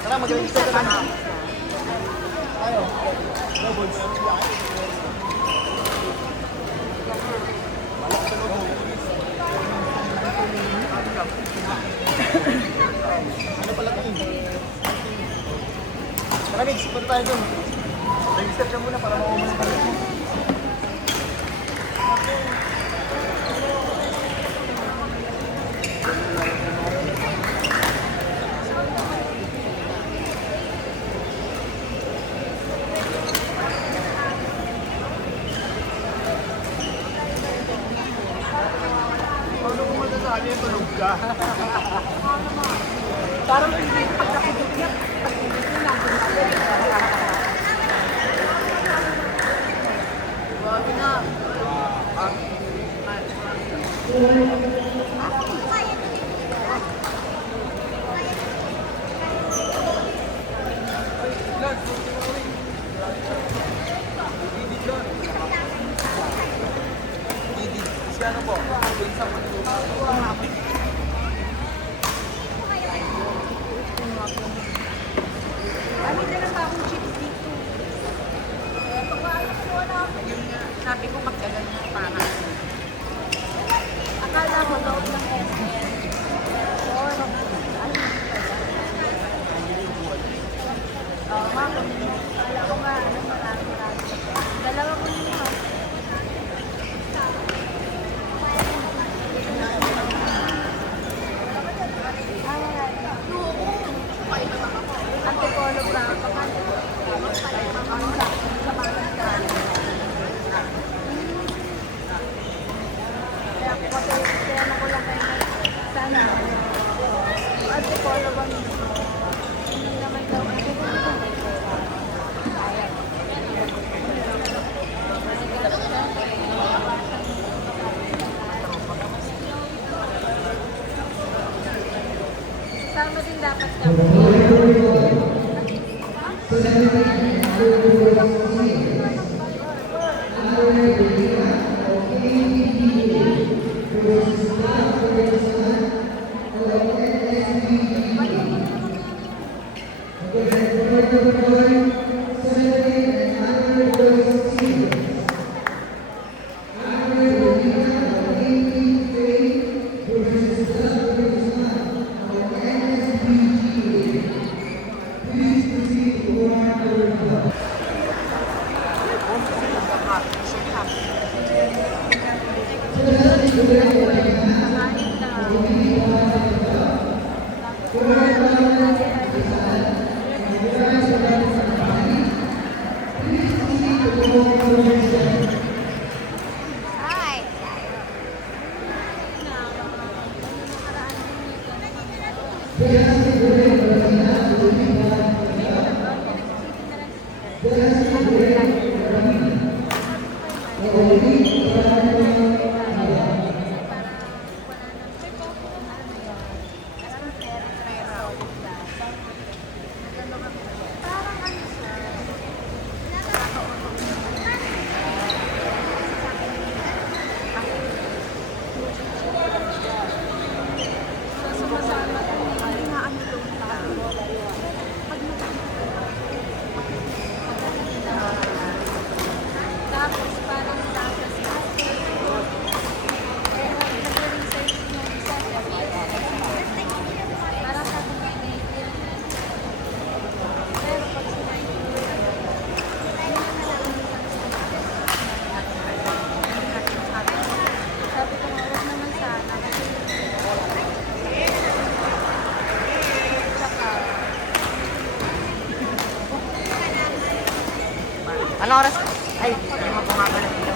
Tara, mag-register ka na. Tayo. Ano pala ito? Tara, Mix, punta tayo dun. Register ka muna para makuha ka rin. Paano kung magsasabi yung tulog ka? Parang hindi pagkakitog niya. Wag na. Ano po? Ano na lang akong chips dito? Sabi ko magdagal na para. Akala ko loob ng SM. Oo, ma'am. Akala ko nga, marami. Dalawa ko nyo. Antipolo ba? Kaya ako lang kayo sana. Antipolo ba? Hindi naman daw. Sama din dapat kami. Sumasama kami. Ano oras? Ay, hindi mo po nga pala.